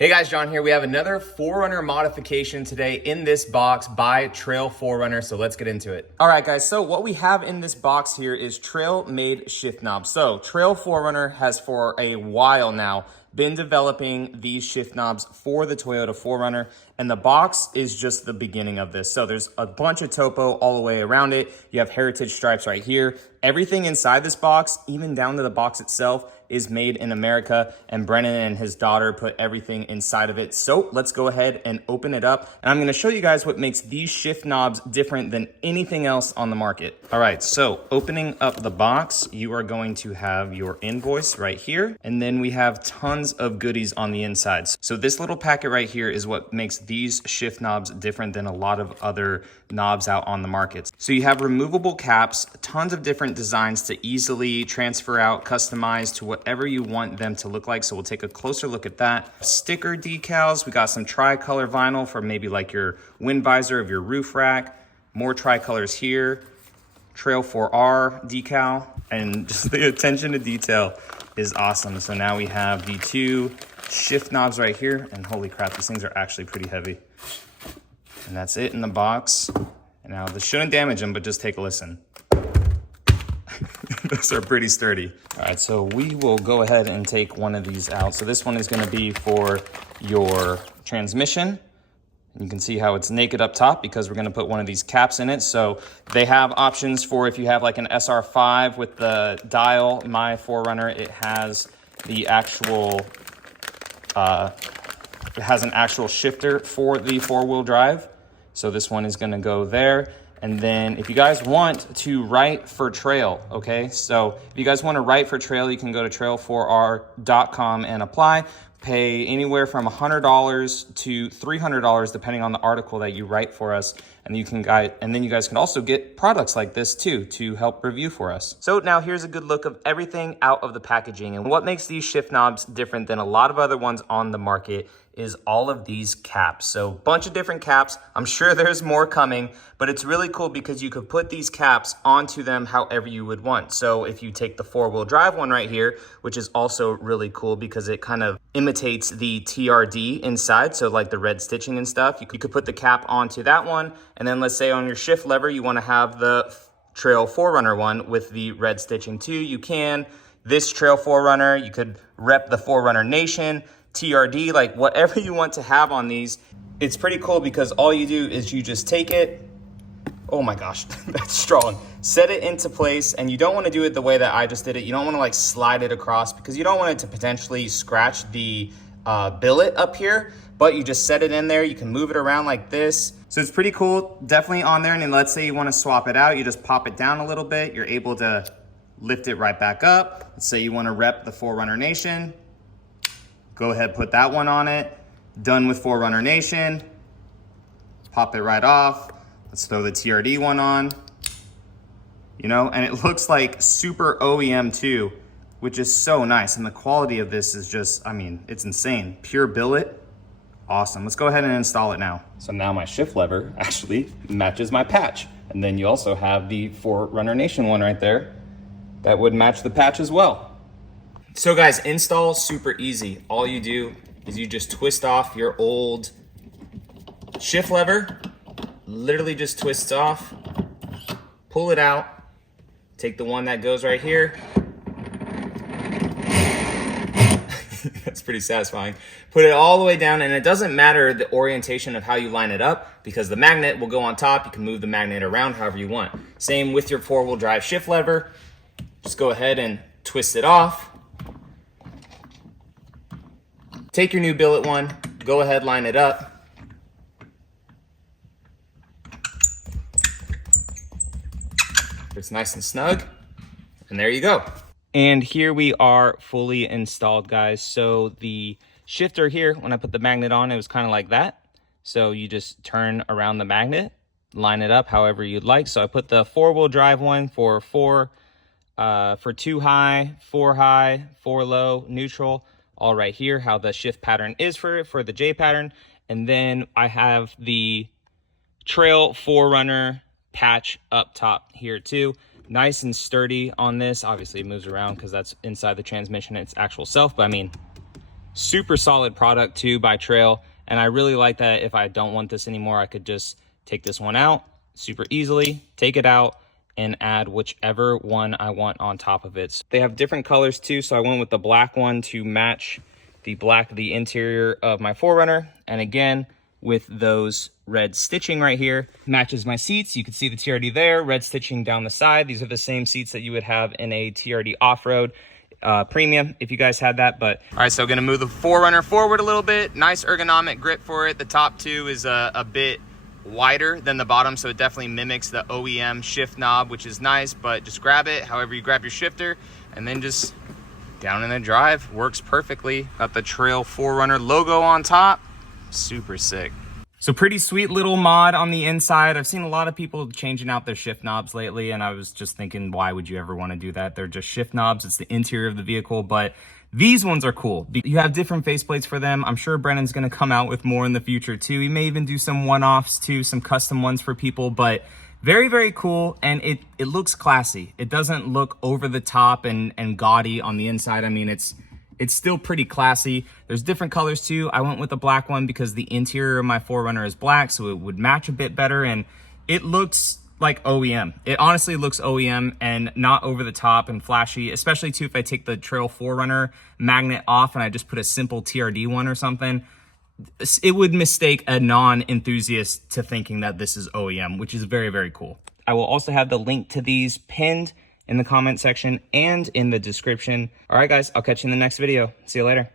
Hey guys, John here. We have another 4Runner modification today in this box by Trail 4Runner, so let's get into it. All right guys, so what we have in this box here is Trail made shift knobs. So Trail 4Runner has for a while now been developing these shift knobs for the Toyota 4Runner, and the box is just the beginning of this. So there's a bunch of topo all the way around it. You have heritage stripes right here. Everything inside this box, even down to the box itself, is made in America, and Brennan and his daughter put everything inside of it. So let's go ahead and open it up, and I'm gonna show you guys what makes these shift knobs different than anything else on the market. All right, so opening up the box, you are going to have your invoice right here, and then we have tons of goodies on the inside. So this little packet right here is what makes these shift knobs different than a lot of other knobs out on the market. So you have removable caps, tons of different designs to easily transfer out, customize to whatever you want them to look like. So we'll take a closer look at that. Sticker decals, we got some tricolor vinyl for maybe like your wind visor of your roof rack. More tricolors here. Trail 4R decal, and just the attention to detail is awesome. So now we have the two shift knobs right here, and holy crap, these things are actually pretty heavy. And that's it in the box. And now this shouldn't damage them, but just take a listen. Those are pretty sturdy. All right, so we will go ahead and take one of these out. So this one is gonna be for your transmission. You can see how it's naked up top because we're gonna put one of these caps in it. So they have options for if you have like an SR5 with the dial. My 4Runner, it has the actual, it has an actual shifter for the 4-wheel drive. So this one is gonna go there. And then if you guys want to write for Trail, okay? So if you guys wanna write for Trail, you can go to trail4r.com and apply. Pay anywhere from $100 to $300 depending on the article that you write for us, and then you guys can also get products like this too to help review for us. So now here's a good look of everything out of the packaging, and what makes these shift knobs different than a lot of other ones on the market is all of these caps. So bunch of different caps. I'm sure there's more coming, but it's really cool because you could put these caps onto them however you would want. So if you take the 4-wheel drive one right here, which is also really cool because it kind of imitates the TRD inside, so like the red stitching and stuff, you could put the cap onto that one, and then let's say on your shift lever you want to have the Trail 4Runner one with the red stitching too. You can. This Trail 4Runner, you could rep the 4Runner Nation, TRD, like whatever you want to have on these. It's pretty cool because all you do is you just take it, oh my gosh, that's strong. Set it into place, and you don't want to do it the way that I just did it. You don't want to like slide it across because you don't want it to potentially scratch the billet up here, but you just set it in there. You can move it around like this. So it's pretty cool, definitely on there. And then let's say you want to swap it out, you just pop it down a little bit. You're able to lift it right back up. Let's say you want to rep the 4Runner Nation. Go ahead, put that one on it. Done with 4Runner Nation. Pop it right off. Let's throw the TRD one on. You know, and it looks like super OEM too, which is so nice. And the quality of this is just, I mean, it's insane. Pure billet, awesome. Let's go ahead and install it now. So now my shift lever actually matches my patch. And then you also have the 4Runner Nation one right there that would match the patch as well. So guys, install super easy. All you do is you just twist off your old shift lever, literally just twists off, pull it out, take the one that goes right here. That's pretty satisfying. Put it all the way down, and it doesn't matter the orientation of how you line it up because the magnet will go on top. You can move the magnet around however you want. Same with your 4-wheel drive shift lever. Just go ahead and twist it off. Take your new billet one, go ahead, line it up. It's nice and snug, and there you go. And here we are fully installed, guys. So the shifter here, when I put the magnet on, it was kind of like that. So you just turn around the magnet, line it up however you'd like. So I put the 4-wheel drive one for 2 high, 4 high, 4 low, neutral. All right here, how the shift pattern is for the J pattern. And then I have the Trail 4Runner patch up top here too. Nice and sturdy on this. Obviously it moves around because that's inside the transmission, its actual self, but I mean, Super solid product too by Trail. And I really like that if I don't want this anymore, I could just take this one out super easily, take it out, and add whichever one I want on top of it. So they have different colors too, so I went with the black one to match the black of the interior of my 4Runner. And again, with those red stitching right here, matches my seats. You can see the TRD there, red stitching down the side. These are the same seats that you would have in a TRD off-road premium if you guys had that. But all right, so gonna move the 4Runner forward a little bit. Nice ergonomic grip for it. The top two is a bit wider than the bottom, so it definitely mimics the OEM shift knob, which is nice. But just grab it however you grab your shifter, and then just down in the drive. Works perfectly. Got the Trail 4Runner logo on top. Super sick. So pretty sweet little mod on the inside. I've seen a lot of people changing out their shift knobs lately, and I was just thinking, why would you ever want to do that? They're just shift knobs. It's the interior of the vehicle, but these ones are cool. You have different faceplates for them. I'm sure Brennan's going to come out with more in the future too. He may even do some one-offs too, some custom ones for people, but very, very cool. And it looks classy. It doesn't look over the top and gaudy on the inside. I mean, it's still pretty classy. There's different colors too. I went with the black one because the interior of my 4Runner is black, so it would match a bit better. And it looks like OEM. It honestly looks OEM and not over the top and flashy, especially too if I take the Trail 4Runner magnet off and I just put a simple TRD one or something. It would mistake a non-enthusiast to thinking that this is OEM, which is very, very cool. I will also have the link to these pinned in the comment section and in the description. All right, guys, I'll catch you in the next video. See you later.